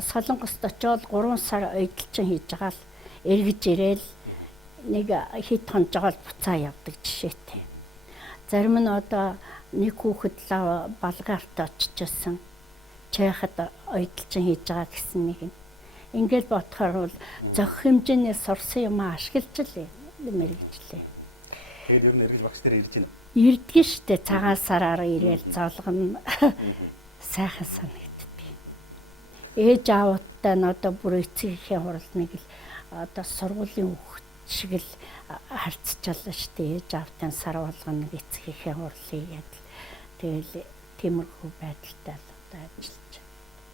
Солонгост очиод 3 сар ойдолчин хийж байгаа л эргэж ирээл нэг хит хонжоогоор буцаа явдаг жишээтэй. Зарим нь одоо нэг хүүхэд лав Балгаарт очижсэн. Чехад ойдолчин хийж байгаа гэсэн нэг юм. Ингээл бодохоор бол зохих хэмжээний сурсан юм ашиглаж л мэрэгчлээ. Тэгээд ер нь эргэж багш дээр ирж байна. Ирдгэн штэ цагаан сараар ирээл зовлогно. Сайхан санагддаг. Ээж аавтай нь одоо бүр эцэгийнхээ хурлныг л одоо сургуулийн хүүхэд шиг л харьцчихлаа штэ. Ээж аавтай сар болгоно эцэгийнхээ хурлыг ядал. Тэгэл тиймэрхүү байдалтай л одоо ажиллаж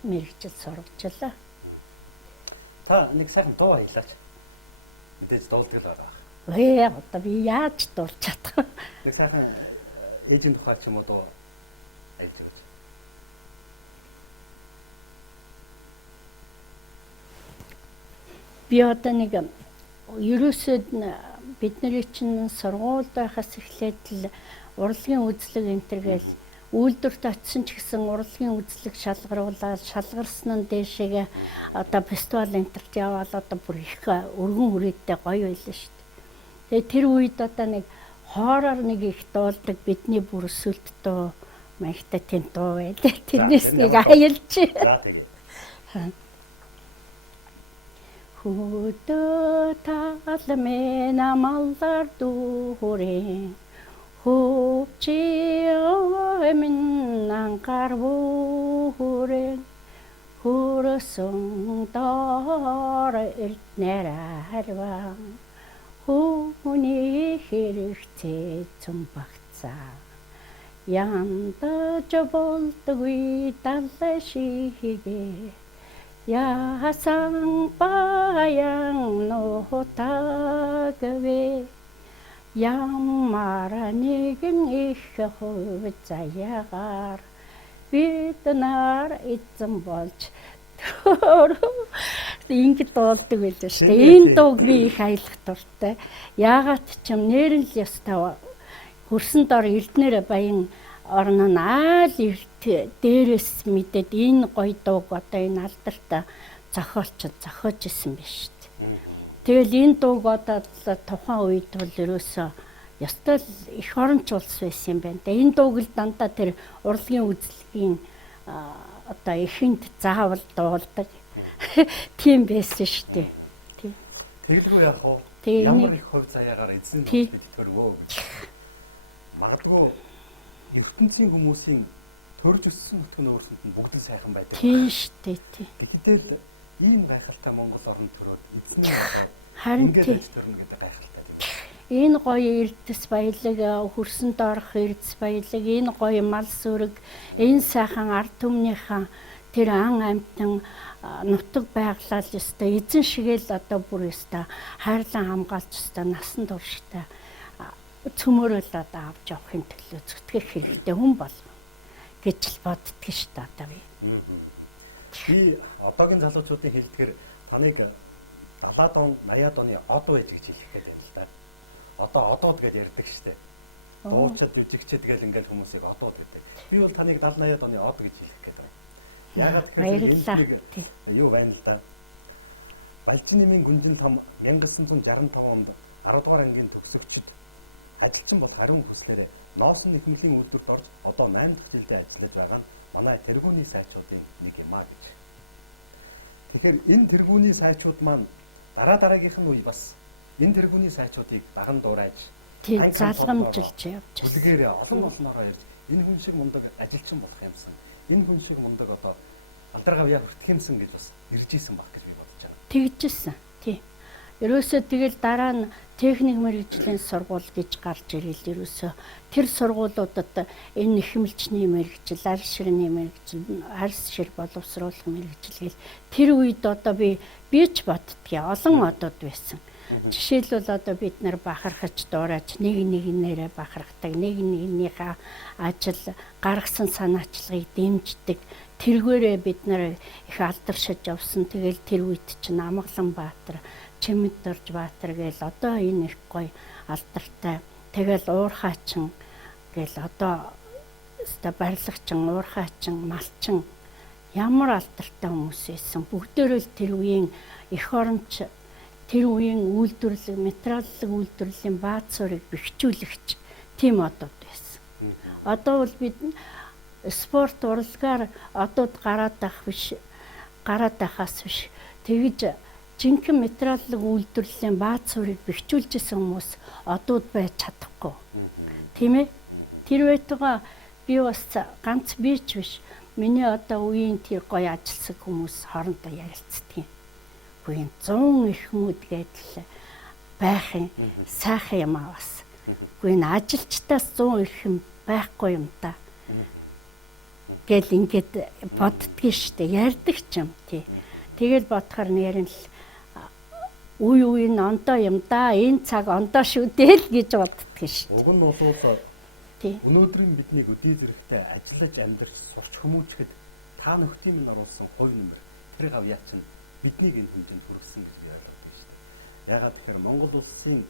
мэрэгчл сургажлаа. Та нэг сайхан дуу аялаач. Мэдээж дуулдаг л байгаа. Одоо би яаж дуулж чадах вэ? Нэг сайхан ээжийн тухай ч юм уу дуу аялж өгөөч. Би одоо нэг ерөөсөө бидний чинь сургуульд байхаас эхлээд л урлагийн үзлэг энтергээл үйлдвэрт очисон ч гэсэн урлагийн үзлэг шалгаруулаад шалгарсан нь дээшээгээ одоо фестивал энтерт яваад одоо бүр их өргөн хүрээтэй гоё байлаа шүү дээ. Тэгээ тэр үед одоо нэг хоороор нэг их дуулдаг бидний бүр өсөлт дуу маягтай тийм дуу байлаа. Тэрнээс нэг аялж. За тэгээ. Хөөдөө талмын амалдар дүүрэн хөвчиэмэн анхаар бүхүрэн хөрсөн доор эрднэр харваа хүний хэрэгцээ цум багцаа янтаж болдгүй далай шигээ яасан баян нохотагвэ ямар нэгэн их хувь заягаар бид нар эзэн болж ингэж дуулдаг байлаа шүү дээ. Энэ дууг би их аялах дуртай. Яагаад ч юм нэрэл ястаа хөрсөн дор эрднэр баян орно наал дээрээс мэдээд энэ гоё дууг одоо энэ алдартай зохиож исэн биш шүү дээ. Тэгэл энэ дууг одоо тухайн үед бол ерөөсөө ёстой их оронч улс байсан юм байна. Энэ дууг л дандаа тэр урлагийн үзлэгийн одоо ихэнд заавал дуулдаг. Тийм байсан шүү дээ. Тийм. Тэгэлгүй яах вэ? Ямар их хувь заяагаар эзэн бид төрвөө гэж. Магадгүй ертөнцийн хүмүүсийн төрж өссөн нутгийн өөрсөнд нь бүгд сайхан байдаг. Тийм шүү дээ. Тэгэхдээ ийм гайхалтай Монгол орн төрөөд эзний харин ингэж төрнө гэдэг гайхалтай тийм. Энэ гоё эрдэс баялаг, хөрсөнд орох эрдэс баялаг, энэ гоё мал сүрэг, энэ сайхан ард түмнийхээ тэр ан амьтан нутаг байглал ёстой эзэн шигээл одоо бүр ёстой хайрлан хамгаалж ёстой насан турштай цөмөрөл одоо авч явахын төлөө зүтгэх хэрэгтэй хүн болно гэж л боддөг шүү дээ одоо би. Би одоогийн залуучуудын хэлдгээр таныг 70-аад он 80-аад оны од байж гэж хэлэх гээд байна л да. Одоо одоод гэж ярьдаг штэ. Дуучид жүжигчэд гэл ингээл хүмүүсийг одоод гэдэг. Би бол таныг 70-80-аад оны од гэж хэлэх гээд байна. Яагаад гэвэл юу байна л да. Балжинымын гүнжин том 1965 онд 10 дугаар ангийн төгсөгчд ажилчин болох ариун хүслээрээ ноосон нэхмэлийн үйлдвэрт орж одоо 8 дахь жилдээ ажиллаж байгаа нь манай тэргүүний сайчуудын нэг юм а гэж. Тэгэхээр энэ тэргүүний сайчууд маань дараагийнх нь үе бас энэ тэргүүний сайчуудыг даган дуурайж залгамжилж явж байна. Үлгээр олноороо ярьж энэ хүн шиг мундаг ажилчин болох юмсан. Энэ хүн шиг мундаг одоо алдар гавьяа хүртэх юмсан гэж бас ирж исэн баг гэж би бодож байна. Тэгжсэн. Тий. Ерөөсөө тэгэл дараа нь техник мэргэжлийн сургууль гэж гарч ирэл ерөөсөө тэр сургуулиудад энэ нэхэмлжний мэргэжил, арьс ширний мэргэжил, арьс шир боловсруулах мэргэжил гэл тэр үед одоо би ч боддгийг олон одод байсан. Жишээлбэл одоо бид нар бахархаж дуурайж нэг нэгнээрээ бахархдаг, нэг нэгнийхээ ажил гаргасан санаачлагыг дэмждэг. Тэргээрээ бид нар их алдаршиж явсан. Тэгэл тэр үед чинь Амгалан Баатар, Чимэддорж Баатар гээл одоо энэ их гоё алдартай. Тэгэл Уурхайчин гээл одоо өстой барилгачин, Уурхайчин, Малчин ямар алдартай хүмүүс байсан. Бүгдээрээ л тэр үеийн эх оронч, тэр үеийн үйлдвэрлэл, материаллык үйлдвэрлэлийн бааз суурийг бэхжүүлэгч тийм одод байсан. Одоо бол бид спорт урлагаар одод гараад байхаас биш тэгж жинхэнэ материаллык үйлдвэрлэлийн бааз суурийг бэхжүүлжсэн хүмүүс одод байж чадахгүй. Тийм ээ? Тэр байтугай би бас ганц би ч биш. Миний одоо үеийн тэр гоё ажилласан хүмүүс хоорондоо ярилцдаг юм. Үеийн 100 эрхмүүд гэдэл байх юм сайхан юм аа бас. Үеийн ажилчтаас 100 эрхэм байхгүй юм та. Гэл ингээд боддгийг штэ ярьдаг ч юм тий. Тэгэл бодохоор нэрэн л үе нь ондоо юм да. Энэ цаг ондоо шүү дээ л гэж боддгийг штэ. Уг нь усуулаад тий. Өнөөдрийн бидний өдий зэрэгтэй ажиллаж амьдарч сурч хүмүүжихэд та нөхдийн минь оруулсан хувь нэмэр тэр хавьяа чинь бидний энэ хэмжээнд хүргэсэн гэж би ойлгодог шүү дээ. Ягаад гэхээр Монгол улсын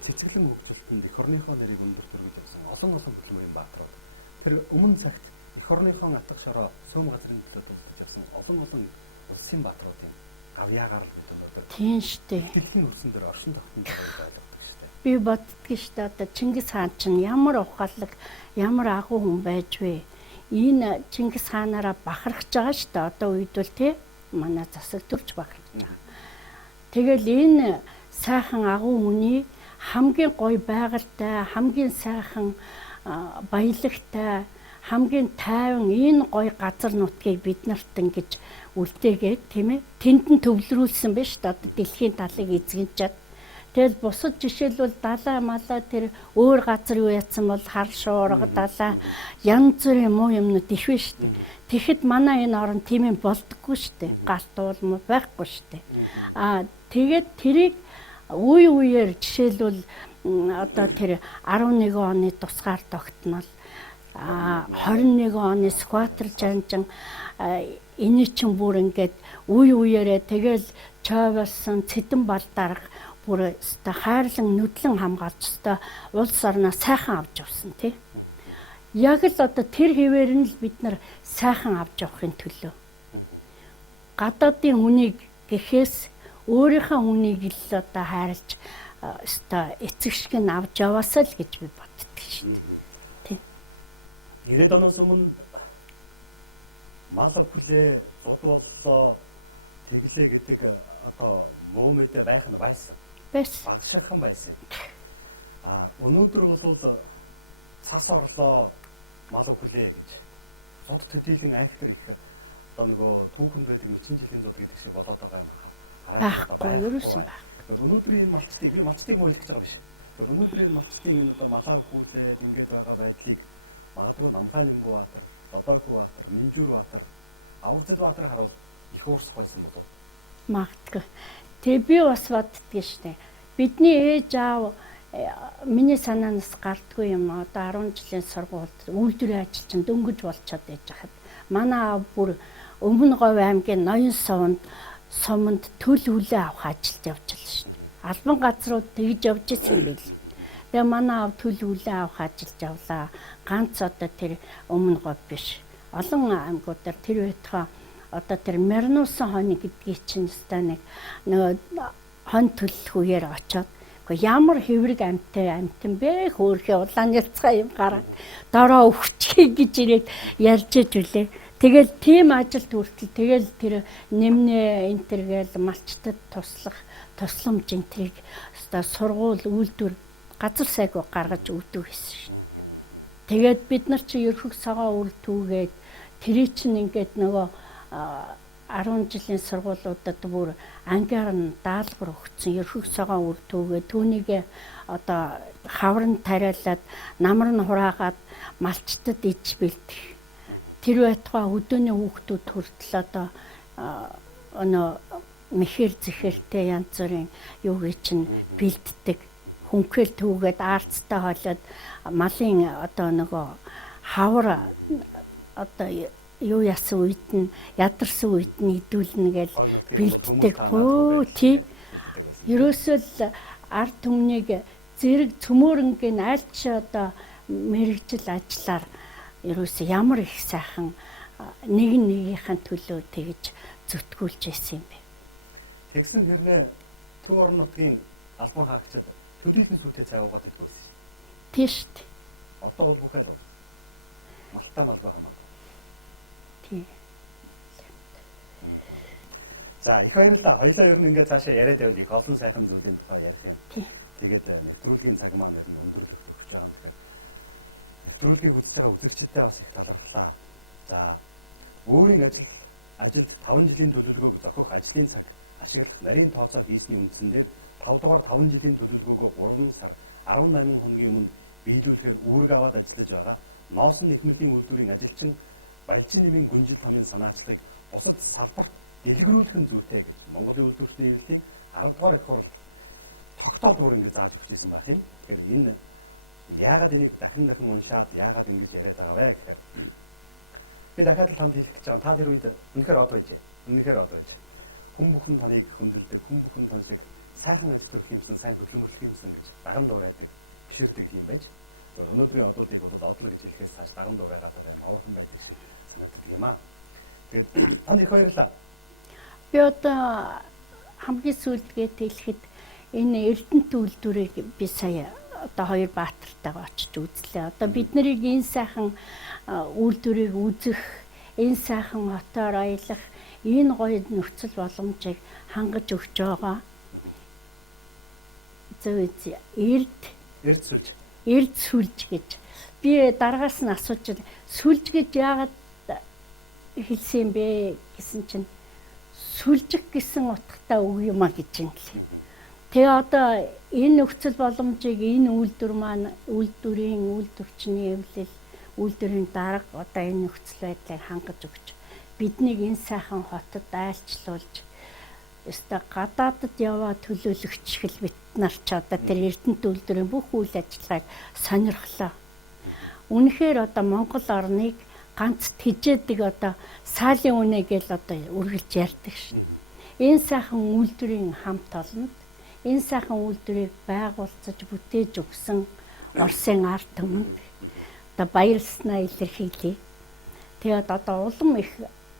цэцэглэн хөгжилтөнд эх орныхоо нарыг өндөр төрүүлж явсан олон хөдөлмөрийн баатрууд тэр өмнө цагт эх орныхоо атга шороо сөөм газрын төлөө төлөвлөж явсан олон улсын баатруудын гавьяагаар л бид өнөөдөр Тийм штэ. дэлхийн хөрсөн дээр оршин тогтнож байгааг ойлгодог шүү дээ. Би боддгийг штэ одоо Чингис хаан чинь ямар ухаалаг, ямар агуу хүн байж вэ? Энэ Чингис хаанаараа бахархаж байгаа штэ одоо үед бол тий манай засаг төрж бахархаж байгаа. Тэгэл энэ сайхан агуу хүний хамгийн гоё байгальтай, хамгийн сайхан баялагтай, хамгийн тайван энэ гоё газар нутгийг бид нарт ингэж үлдээгээд тийм ээ тэнд нь төвлөрүүлсэн байж та одоо дэлхийн талыг эзэгчээд тэгэл бусад жишээлбэл далай малаа тэр өөр газар юу яатсан бол хар шуурга далай янз бүрийн муу юмнууд их биш шүү дээ. Тэгэхэд манай энэ орн тийм юм болдоггүй шүү дээ. Галт уулмуу байхгүй шүү дээ. Тэгээд тэрийг үе үеэр жишээлбэл одоо тэр 11 оны тусгаар тогтнол 21 оны скватер жанжин энэ чинь бүр ингээд үе үеэрээ тэгэл чойволсон цэдэн бал дарга бүр өстой хайрлан нүдлэн хамгаалж өстой улс орноо сайхан авч явсан тий. Яг л одоо тэр хэвээр нь л бид нар сайхан авч явахын төлөө гадаадын хүнийг гэхээс өөрийнхөө хүнийг л одоо хайрлж өстой эцэгшг нь авч яваасаа л гэж би боддог шүү дээ. 90-ад оноос өмнө мал бүлээ, зуд боллоо, тэглээ гэдэг одоо муу мэдээ байх нь байсан. Багшаахан байсан. Өнөөдөр бол цас орлоо, мал бүлээ гэж зуд төдийлөн айхтар их одоо нөгөө түүхэнд байдаг 40 жилийн зуд гэдэг шиг болоод байгаа юм. Байхгүй ерөөсөн байх. Өнөөдрийн энэ малчтыг би малчтыг муу хэлэх гэж байгаа биш. Өнөөдрийн малчтын энэ одоо малаа бүлээд ингэж байгаа байдлыг магадгүй Намхайлангүй Баатар, Додоогүй Баатар, Минжүүр Баатар, Аварцад Баатар харуул их уурсах байсан болов. Магадгүй. Тэгээ би бас боддгийг штэ. Бидний ээж аав миний санаанаас гардгүй юм. Одоо 10 жилийн сургуульд үйлдвэрийн ажилчин дөнгөж болчиход байж хахад манай аав бүр Өмнө Говь аймгийн Ноён суманд төл үлээ авах ажилд явж л шин. Албан газрууд тэгж явж исэн юм байл. Тэгээ манай аав төл үлээ авах ажилд явлаа. Ганц одоо тэр Өмнө Говь биш. Олон аймагуудаар тэр байтугай одоо тэр Мэрнуусан хонь гэдгийг чинь өстой нэг хон төлөх үеэр очоод ямар хэврэг амтан бэ хөөрхий улааны цай юм гараад дороо өвчхий гэж ирээд ярьж ижүүлээ. Тэгэл тийм ажилд хүртэл тэгэл тэр нэмнэ энтергээл малчтад тусламж энтрийг өстой сургууль үйлдвэр газар сайгүй гаргаж өгдөг гэсэн шин. Тэгээд бид нар чи ерхөх цагаан үр түүгээд тэрий чинь ингээд нөгөө 10 жилийн сургуулиудад бүр ангиар нь даалгавар өгсөн. Ерхөх согоон үр төвгээ түүнийг одоо хаврын тариалаад намар нь хураагаад малчтад иж бэлдэх. Тэр байтугай өдөөний хүүхдүүд хүртэл одоо мэхэр зэхэртэй янз бүрийн юуг чинь бэлддэг. Хүнхэл түүгээд аарцтай хоолоод малын одоо нөгөө хавар одоо юу яасан үед нь ядарсан үед нь идүүлнэ гэж бэлддэг. Тий. Ерөөсөө л ард түмнийг зэрэг цөмөөрөнгөө альч одоо мэрэгжил ажиллаар ерөөсөө ямар их сайхан нэг нэгийнхэн төлөө тэгж зүтгүүлж байсан юм бэ. Тэгсэн хэрнээ Төв орон нутгийн албан хаагчид төлөөллийн сүлтэй цай уугаад идэх байсан шүү. Тий шүү дээ. Одоо бол бүх айл малтай мал байгаа маа. Тий. За их баярлалаа. Хоёлаа ер нь ингээд цаашаа яриад байвал их олон сайхан зүйлийн тухай ярих юм. Тий. Тэгээд нэвтрүүлгийн цаг маань ер нь өндөрлөж өгч байгаа юм. Тэгэхээр нэвтрүүлгийг үзэж байгаа үзэгчдтэй бас их талархлаа. За өөрийн ажилд 5 жилийн төлөвлөгөөг зохих ажлын цаг ашиглах нарийн тооцоо хийсний үндсэн дээр 5 дугаар 5 жилийн төлөвлөгөөгөө 3 сар 18 хоногийн өмнө биелүүлэхээр үүрэг аваад ажиллаж байгаа ноосн нэхмэлийн үйлдвэрийн ажилчин Балжин нэмийн гүнжил тамийн санаачлагыг бусад салбарт дэлгэрүүлэх нь зүйтэй гэж Монголын үйлдвэрчний хэвлэлийн 10 дугаар их хуралд тогтоол бүр ингэ зааж өгчээсэн байх юм. Тэгэхээр энэ яагаад энийг дахин уншаад яагаад ингэж яриад байгаа вэ гэхээр би дахиад л танд хэлэх гэж байгаа. Та тэр үед үнэхээр од байж. Үнэхээр од байж. Хүн бүхэн таныг хөндлөдөг, хүн бүхэн тань шиг сайхан ажил төрөх юмсан, сайн хөдөлмөрлөх юмсан гэж даган дуурайдаг, биширдэг юм байж. Өнөөдрийн одуудыг бол одлоо гэж хэлэхээс цааш даган дуурайгаад байгаа авархан байдаг шиг санагддаг юм аа. Тэгээд танд их баярлалаа. Би одоо хамгийн сүүлдгээд хэлэхэд энэ Эрдэнэт үйлдвэрийг би сая одоо хоёр баатартайгаа очиж үзлээ. Одоо бид нарыг энэ сайхан үйлдвэрийг үзэх, энэ сайхан хотоор аялах, энэ гоё нөхцөл боломжийг хангаж өгч байгаа. Зөв Эрд сүлж гэж би дараагаас нь асууж сүлж гэж яагаад хэлсэн юм бэ гэсэн чинь сүлжих гэсэн утгатай үг юм а гэж юм лээ. Тэгээ одоо энэ нөхцөл боломжийг энэ үйлдвэр маань үйлдвэрчний эвлэл үйлдвэрийн дарга одоо энэ нөхцөл байдлыг хангаж өгч биднийг энэ сайхан хотод айлчлуулж өстой гадаадд яваа төлөөлөгч хэл бид нар ч одоо тэр Эрдэнэт үйлдвэрийн бүх үйл ажиллагааг сонирхлоо. Үнэхээр одоо Монгол орныг ганц тэжээдэг одоо саалын үнэ гэж одоо үргэлж ярьдаг шин. Энэ сайхан үйлдвэрийн хамт олонд энэ сайхан үйлдвэрийг байгуулцаж бүтээж өгсөн Оросын ард түмэнд одоо баярлснаа илэрхийлье. Тэгээд одоо улам их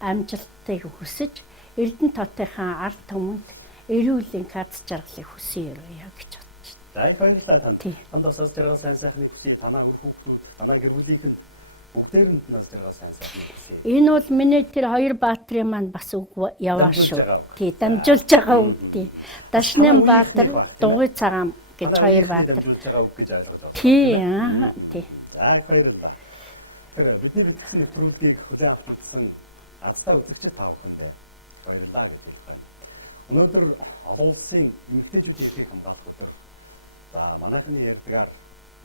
амжилтыг хүсэж Эрдэнэт хотынхаа ард түмэнд эрүүлийн кац жаргалыг хүсье гэж бодож байна. За их баярлалаа танд. Танд бас жаргал сайн сайхныг хүсье. Танаа өр хүүхдүүд, танаа гэр бүлийнхэнд бүгдээр нь нас жаргал сайн сайхныг хүсье. Энэ бол миний тэр хоёр баатрын маань бас үг яваа шүү. Тий, дамжуулж байгаа үг тий. Дашнам Баатар, Дугуй Цагаан гэж хоёр баатар. Дамжуулж байгаа үг гэж ойлгож байна. Тий, тий. За их баярлалаа. Тэр бидний бэлтгэсэн нэвтрүүлгийг хүлээн авч үзсэн азтай үзэгчид та бүхэнд баярлалаа гэж хэлж байна. Өнөөдөр олон улсын эмэгтэйчүүдийн эрхийг хамгаалах өдөр. За манайхны ярьдгаар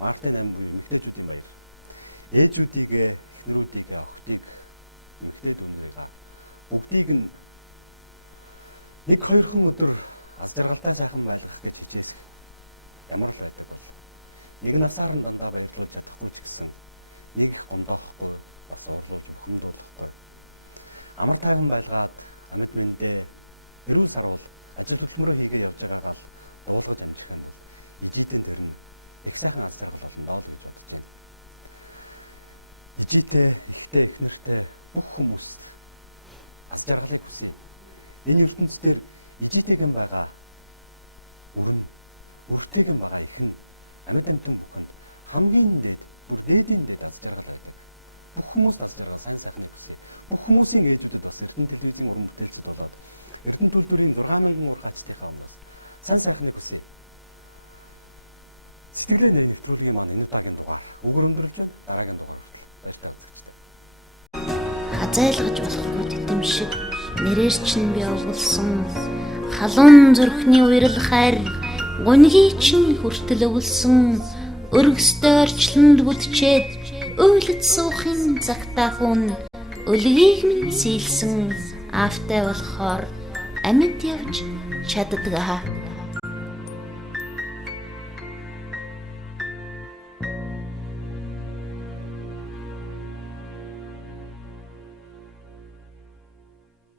Мартин аймгийн эмэгтэйчүүдийн баяр. Ээжүүдийг, дөрүүдийг, охтыг эмэгтэй дүнээрээ бүгдийг нь нэг хоёрхан өдөр аз жаргалтай сайхан байлгах гэж хичээсэн. Ямар байдаг вэ? Нэг насаар нь дандаа баярлуулж чадахгүй ч гэсэн нэг гомдоохгүй бас уурлуулж хүмүүжүүлэхгүй. Амар тайван байлгаад амьд мэндээ эрүүл сарвал ажил хөдөлмөрөө хийгээд явж байгаагаар уулгаж амжих юм. Ижитэн тэр нь их сайхан аз жаргалтай доод гэж бодож байна. Ижитээ, ихтэй, эднэртэй бүх хүмүүс аз жаргалыг хүсье. Энэ ертөнцийн ижитэйгэн байгаа үртэйгэн байгаа их нь амьд амьтан хамгийн дээд бүр дээдийн дээд аз жаргал байдаг. Бүх хүмүүс аз жаргал сайн сайхан хүсье. Бүх хүмүүсийн ээжүүдэд бас Эрдэнэт телевизийн уран бүтээлчд болоод Эрдэнэт үйлдвэрийн 6 уран хацлын хаамс сайн сайхныг хүсье. Сэтгэлээ нэвтрүүлгийн маань энэ тагийн дугаар бүгд өндөрлж байна. Дараагийн дугаар баярлалаа. Хазайлгаж болохгүй тэтэм шиг нэрээр чинь би овулсан. Халуун зүрхний уйрал хайр гуньгийн чинь хүртэл өвлсөн. Өргөстэй орчлонд бүдчээд уйлд суухын цагтаа хүн өлгийг минь сийлсэн. Аавтай болохоор амьд явж чаддгаа.